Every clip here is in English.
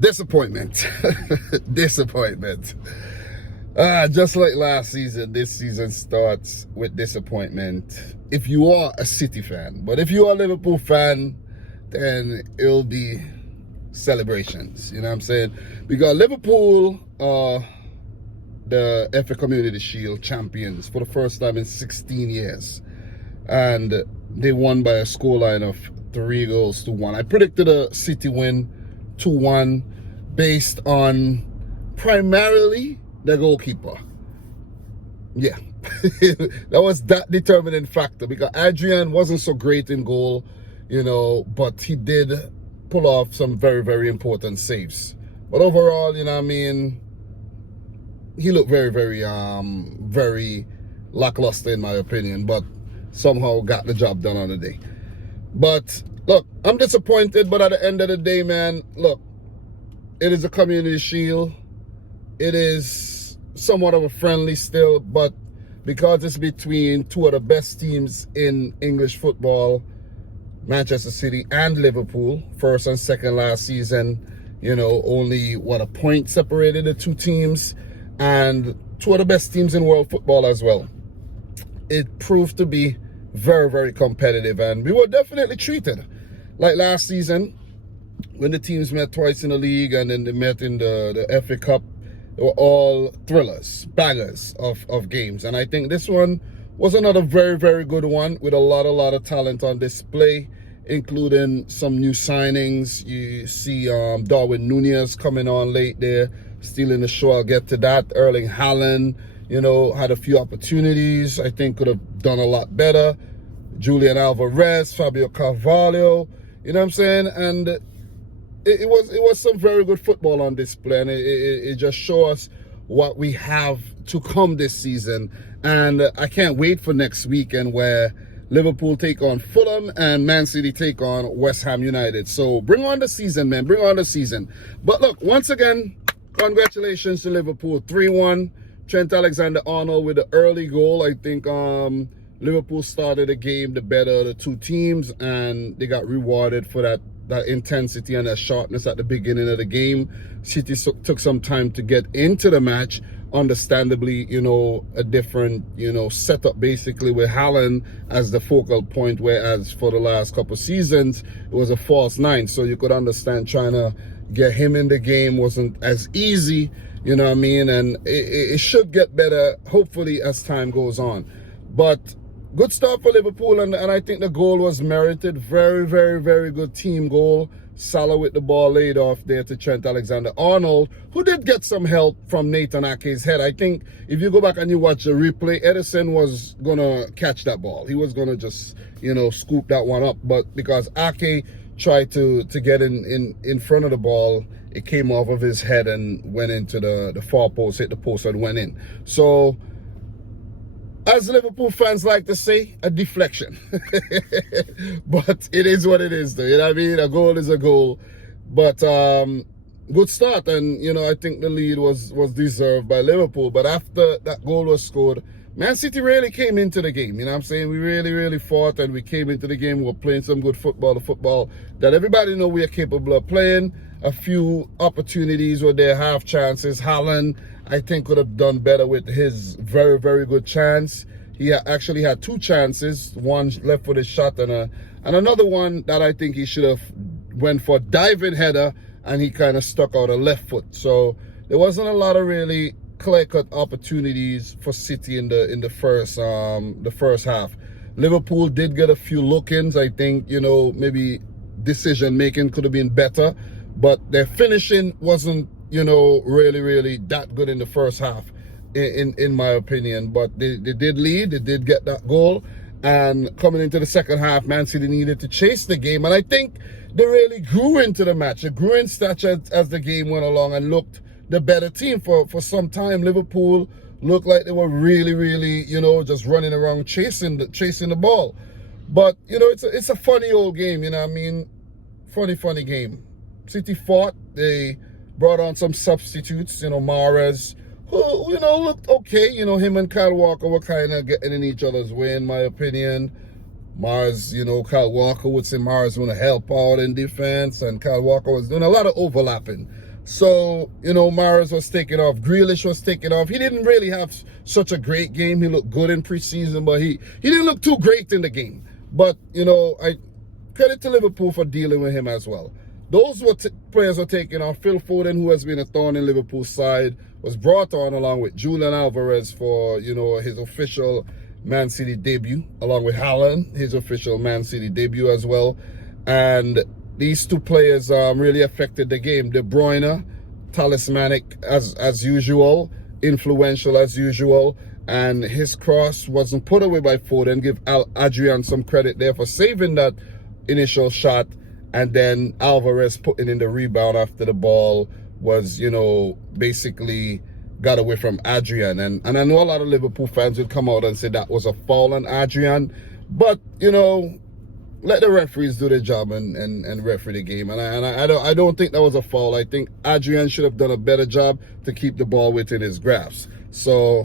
Disappointment. Disappointment. Just like last season, this season starts with disappointment if you are a City fan. But if you are a Liverpool fan, then it'll be celebrations. You know what I'm saying? Because Liverpool are the FA Community Shield champions for the first time in 16 years. And they won by a scoreline of 3-1. I predicted a City win 2-1 based on primarily the goalkeeper. Yeah, that was that determining factor because Adrian wasn't so great in goal, you know, but he did pull off some very, very important saves. But overall, you know what I mean, he looked very, very lackluster in my opinion, but somehow got the job done on the day. But look, I'm disappointed, but at the end of the day, man, look, it is a community shield. It is somewhat of a friendly still, but because it's between two of the best teams in English football, Manchester City and Liverpool, first and second last season, you know, only a point separated the two teams, and two of the best teams in world football as well. It proved to be very, very competitive, and we were definitely treated like last season when the teams met twice in the league and then they met in the FA Cup. They were all thrillers, bangers of games, and I think this one was another very, very good one with a lot of talent on display, including some new signings. You see Darwin Nunez coming on late there, stealing the show. I'll get to that. Erling Haaland, you know, had a few opportunities. I think could have done a lot better. Julian Alvarez, Fabio Carvalho, you know what I'm saying? And it was some very good football on display, and it just shows us what we have to come this season. And I can't wait for next weekend where Liverpool take on Fulham and Man City take on West Ham United. So bring on the season, man. Bring on the season. But look, once again, congratulations to Liverpool. 3-1. Trent Alexander-Arnold with the early goal. I think Liverpool started the game the better of the two teams, and they got rewarded for that intensity and that sharpness at the beginning of the game. City took some time to get into the match. Understandably, you know, a different, you know, setup basically with Haaland as the focal point, whereas for the last couple of seasons, it was a false nine. So you could understand trying to get him in the game wasn't as easy, you know what I mean? And it should get better, hopefully, as time goes on. But good start for Liverpool, and I think the goal was merited. Very, very, very good team goal. Salah with the ball laid off there to Trent Alexander-Arnold, who did get some help from Nathan Ake's head. I think if you go back and you watch the replay, Edison was going to catch that ball. He was going to just, you know, scoop that one up. But because Ake tried to get in front of the ball, it came off of his head and went into the far post, hit the post and went in. So, as Liverpool fans like to say, a deflection. But it is what it is, though. You know what I mean? A goal is a goal. But good start. And, you know, I think the lead was deserved by Liverpool. But after that goal was scored, Man City really came into the game. You know what I'm saying? We really, really fought, and we came into the game. We were playing some good football, the football that everybody know we are capable of playing. A few opportunities were there, half chances. Haaland, I think, could have done better with his very, very good chance. He actually had two chances, one left-footed shot and another one that I think he should have went for a diving header, and he kind of stuck out a left foot. So there wasn't a lot of really clear-cut opportunities for City in the first half. Liverpool did get a few look-ins. I think, you know, maybe decision-making could have been better, but their finishing wasn't, you know, really that good in the first half, in my opinion. But they did lead, they did get that goal, and coming into the second half, Man City needed to chase the game, and I think they really grew into the match. They grew in stature as the game went along and looked the better team for some time. Liverpool looked like they were really, you know, just running around chasing the ball. But, you know, it's a funny old game, you know what I mean? Funny game. City fought. They brought on some substitutes, you know, Mahrez, who, you know, looked okay. You know, him and Kyle Walker were kind of getting in each other's way, in my opinion. Mahrez, you know, Kyle Walker would say Mahrez want to help out in defense, and Kyle Walker was doing a lot of overlapping. So, you know, Mahrez was taking off. Grealish was taking off. He didn't really have such a great game. He looked good in preseason, but he didn't look too great in the game. But, you know, I credit to Liverpool for dealing with him as well. Those were players were taken off. Phil Foden, who has been a thorn in Liverpool's side, was brought on along with Julian Alvarez for, you know, his official Man City debut, along with Haaland, his official Man City debut as well. And these two players really affected the game. De Bruyne, talismanic as usual, influential as usual, and his cross wasn't put away by Foden. Give Adrian some credit there for saving that initial shot, and then Alvarez putting in the rebound after the ball was, you know, basically got away from Adrian. And I know a lot of Liverpool fans would come out and say that was a foul on Adrian, but, you know, let the referees do their job and referee the game. And I don't think that was a foul. I think Adrian should have done a better job to keep the ball within his grasp. So,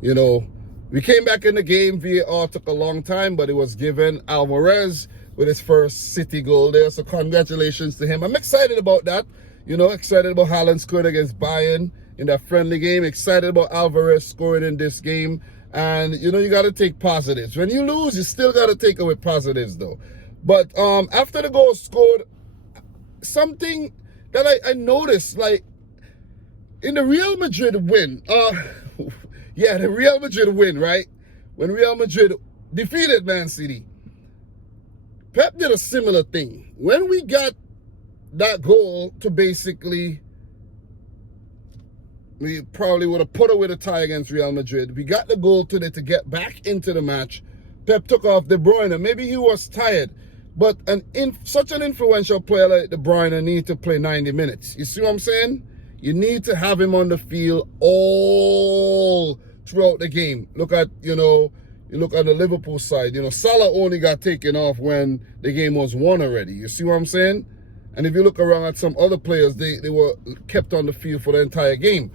you know, we came back in the game. VAR took a long time, but it was given. Alvarez with his first City goal there. So congratulations to him. I'm excited about that. You know, excited about Haaland scoring against Bayern in that friendly game. Excited about Alvarez scoring in this game. And, you know, you got to take positives. When you lose, you still got to take away positives, though. But after the goal scored, something that I noticed, like, in the Real Madrid win, yeah, the Real Madrid win, right? When Real Madrid defeated Man City, Pep did a similar thing. When we got that goal to basically, we probably would have put away the tie against Real Madrid. We got the goal today to get back into the match. Pep took off De Bruyne. Maybe he was tired, but such an influential player like De Bruyne need to play 90 minutes. You see what I'm saying? You need to have him on the field all throughout the game. Look at, you know, you look at the Liverpool side. You know, Salah only got taken off when the game was won already. You see what I'm saying? And if you look around at some other players, they were kept on the field for the entire game.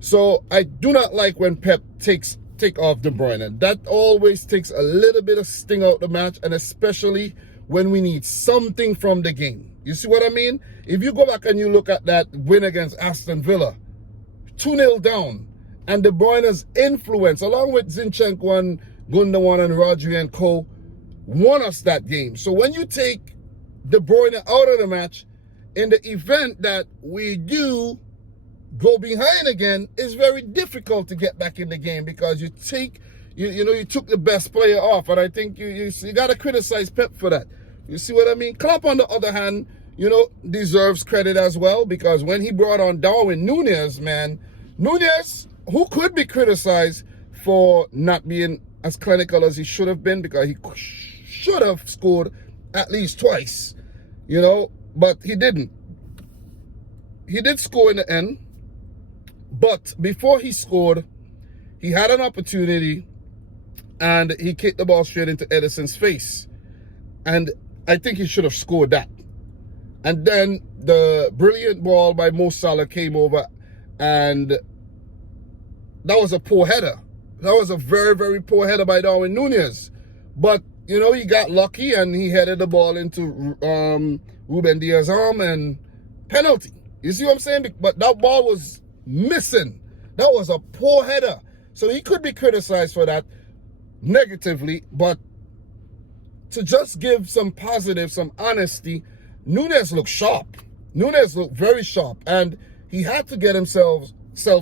So I do not like when Pep take off De Bruyne. That always takes a little bit of sting out the match, and especially when we need something from the game. You see what I mean? If you go back and you look at that win against Aston Villa, 2-0 down, and De Bruyne's influence, along with Zinchenko and Gundogan and Rodri and co, won us that game. So when you take De Bruyne out of the match, in the event that we do go behind again, it's very difficult to get back in the game, because you took the best player off. And I think you got to criticize Pep for that. You see what I mean? Klopp, on the other hand, you know, deserves credit as well, because when he brought on Darwin Núñez, man, Núñez, who could be criticized for not being as clinical as he should have been, because he should have scored at least twice, you know, but he didn't. He did score in the end, but before he scored, he had an opportunity and he kicked the ball straight into Edison's face. And I think he should have scored that. And then the brilliant ball by Mo Salah came over, and that was a poor header. That was a very, very poor header by Darwin Núñez. But, you know, he got lucky and he headed the ball into Ruben Diaz's arm, and penalty. You see what I'm saying? But that ball was missing. That was a poor header. So he could be criticized for that negatively, but to just give some positive, some honesty, Núñez looked sharp. Núñez looked very sharp, and he had to get himself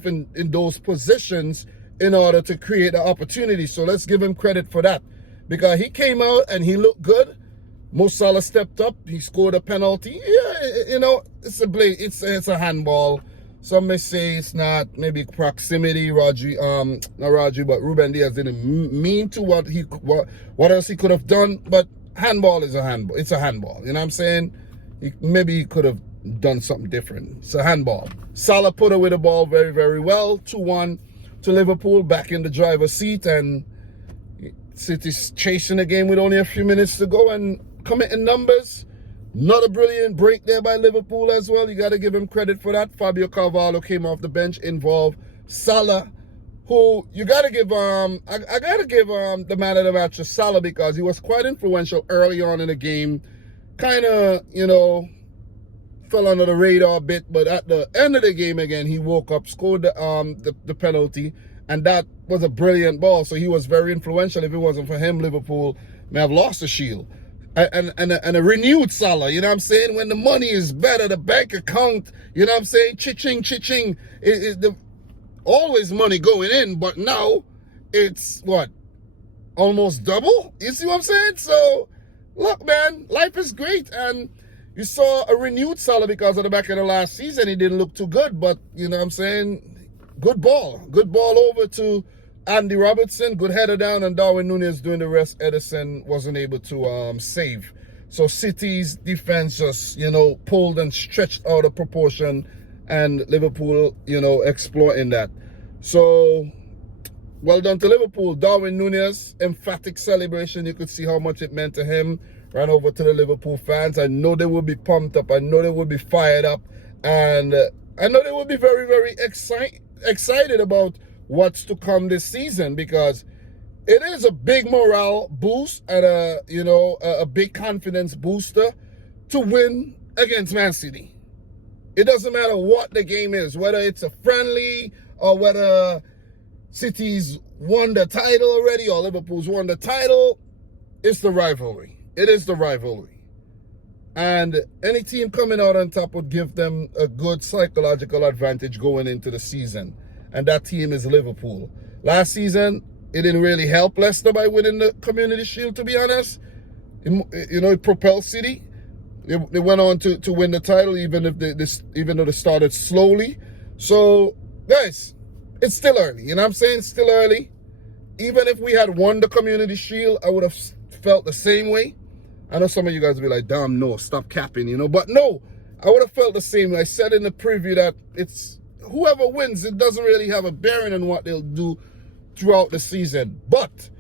in those positions in order to create the opportunity. So let's give him credit for that, because he came out and he looked good. Mo Salah stepped up. He scored a penalty. Yeah, you know, it's a handball. Some may say it's not, maybe proximity. Not Rodri, but Ruben Diaz didn't mean to what else he could have done. But handball is a handball. It's a handball. You know what I'm saying? Maybe he could have done something different. It's a handball. Salah put away the ball very, very well. 2-1 to Liverpool, back in the driver's seat, and City's chasing the game with only a few minutes to go and committing numbers. Not a brilliant break there by Liverpool as well. You got to give him credit for that. Fabio Carvalho came off the bench, involved Salah, who you got to give, I got to give the man of the match to Salah, because he was quite influential early on in the game. Kind of, you know, fell under the radar a bit, but at the end of the game again, he woke up, scored the penalty, and that was a brilliant ball. So he was very influential. If it wasn't for him, Liverpool may have lost the Shield. And a renewed Salah, you know what I'm saying? When the money is better, the bank account, you know what I'm saying? Cha-ching, cha-ching. Always money going in, but now it's what? Almost double? You see what I'm saying? So, look, man, life is great. And you saw a renewed Salah because of the back of the last season. He didn't look too good, but, you know what I'm saying? Good ball. Good ball over to Andy Robertson. Good header down, and Darwin Núñez doing the rest. Edison wasn't able to save. So City's defense just, you know, pulled and stretched out of proportion, and Liverpool, you know, exploiting that. So, well done to Liverpool. Darwin Núñez, emphatic celebration. You could see how much it meant to him. Ran over to the Liverpool fans. I know they will be pumped up. I know they will be fired up. And I know they will be very, very excited about what's to come this season, because it is a big morale boost and a big confidence booster to win against Man City. It doesn't matter what the game is, whether it's a friendly or whether City's won the title already or Liverpool's won the title. It's the rivalry. It is the rivalry. And any team coming out on top would give them a good psychological advantage going into the season. And that team is Liverpool. Last season, it didn't really help Leicester by winning the Community Shield, to be honest. It propelled City. They went on to win the title, even though they started slowly. So, guys, it's still early. You know what I'm saying? It's still early. Even if we had won the Community Shield, I would have felt the same way. I know some of you guys will be like, damn, no, stop capping, you know. But no, I would have felt the same way. I said in the preview that it's whoever wins, it doesn't really have a bearing on what they'll do throughout the season. But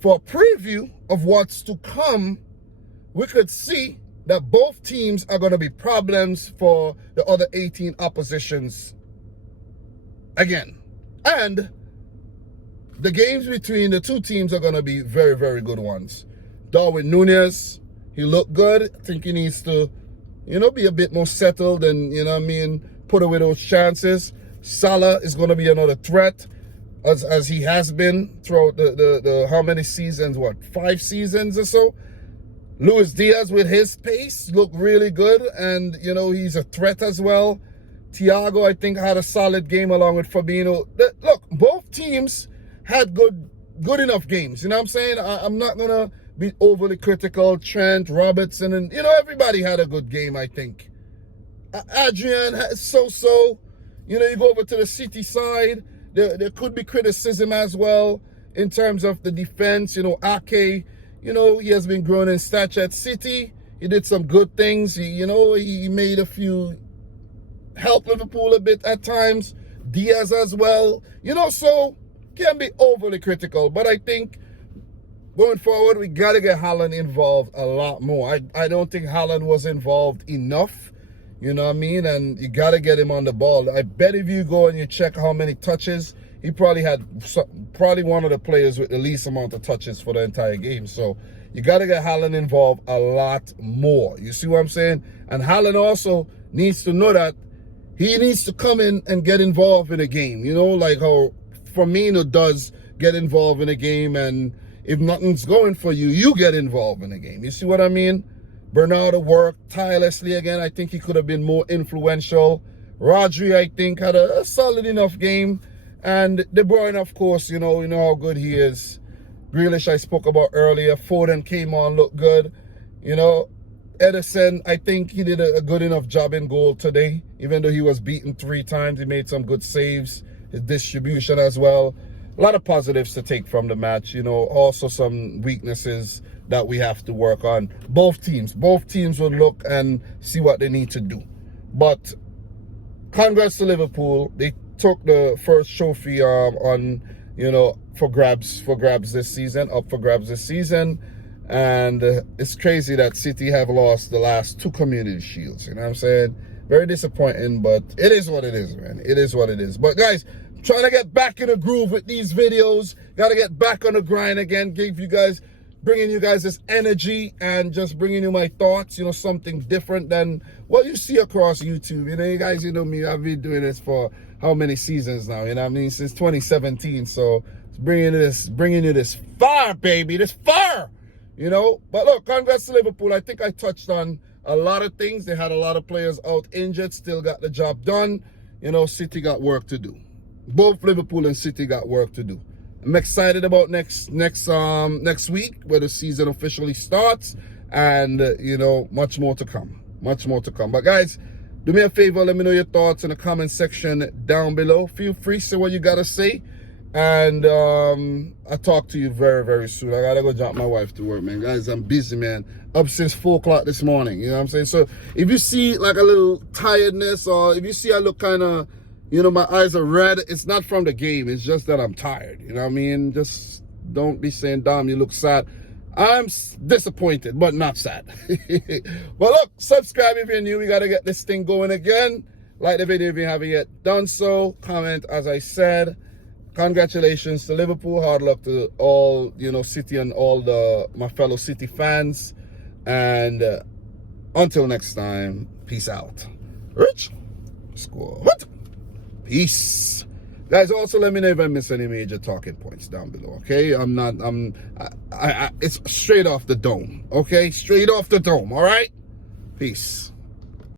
for a preview of what's to come, we could see that both teams are going to be problems for the other 18 oppositions again. And the games between the two teams are going to be very, very good ones. Darwin Núñez, he looked good. I think he needs to, be a bit more settled and, put away those chances. Salah is going to be another threat, as he has been throughout the how many seasons, 5 seasons or so. Luis Diaz with his pace looked really good, and, he's a threat as well. Thiago, I think, had a solid game along with Fabinho. Look, both teams had good enough games. You know what I'm saying? I'm not going to be overly critical. Trent, Robertson, and, everybody had a good game, I think. Adrian, so-so. You go over to the City side, there could be criticism as well in terms of the defense. Ake, he has been growing in stature at City. He did some good things. He made a few, help Liverpool a bit at times. Diaz as well. So can't be overly critical. But I think going forward, we got to get Haaland involved a lot more. I don't think Haaland was involved enough. You know what I mean? And you got to get him on the ball. I bet if you go and you check how many touches, he probably had one of the players with the least amount of touches for the entire game. So you got to get Haaland involved a lot more. You see what I'm saying? And Haaland also needs to know that he needs to come in and get involved in a game. Like how Firmino does get involved in a game. And if nothing's going for you, you get involved in a game. You see what I mean? Bernardo worked tirelessly again. I think he could have been more influential. Rodri, I think, had a solid enough game. And De Bruyne, of course, you know how good he is. Grealish, I spoke about earlier. Foden came on, looked good. Edison, I think he did a good enough job in goal today. Even though he was beaten 3 times, he made some good saves. His distribution as well. A lot of positives to take from the match. Also some weaknesses that we have to work on. Both teams will look and see what they need to do. But congrats to Liverpool. They took the first trophy for grabs this season. And it's crazy that City have lost the last 2 Community Shields. You know what I'm saying? Very disappointing, but it is what it is, man. It is what it is. But guys, trying to get back in the groove with these videos. Got to get back on the grind again. Give you guys bringing you guys this energy and just bringing you my thoughts, you know, something different than what you see across YouTube. You know, you guys, you know me, I've been doing this for how many seasons now, you know what I mean, since 2017. So it's bringing you this fire, baby, this fire, you know. But look, congrats to Liverpool. I think I touched on a lot of things. They had a lot of players out injured, still got the job done. You know, City got work to do. Both Liverpool and City got work to do. I'm excited about next week where the season officially starts, and you know, much more to come. But guys, do me a favor, let me know your thoughts in the comment section down below. Feel free, say what you gotta say, and I'll talk to you very, very soon. I gotta go drop my wife to work, man. Guys, I'm busy, man. Up since 4 o'clock this morning, you know what I'm saying? So if you see like a little tiredness, or if you see I look kind of, you know, my eyes are red, it's not from the game. It's just that I'm tired. You know what I mean? Just don't be saying, Dom, you look sad. I'm disappointed, but not sad. But look, subscribe if you're new. We got to get this thing going again. Like the video if you haven't yet done so. Comment, as I said. Congratulations to Liverpool. Hard luck to all, you know, City and all my fellow City fans. And until next time, peace out. Rich Squad. Peace. Guys, also let me know if I miss any major talking points down below, okay? It's straight off the dome, okay? Straight off the dome, all right? Peace.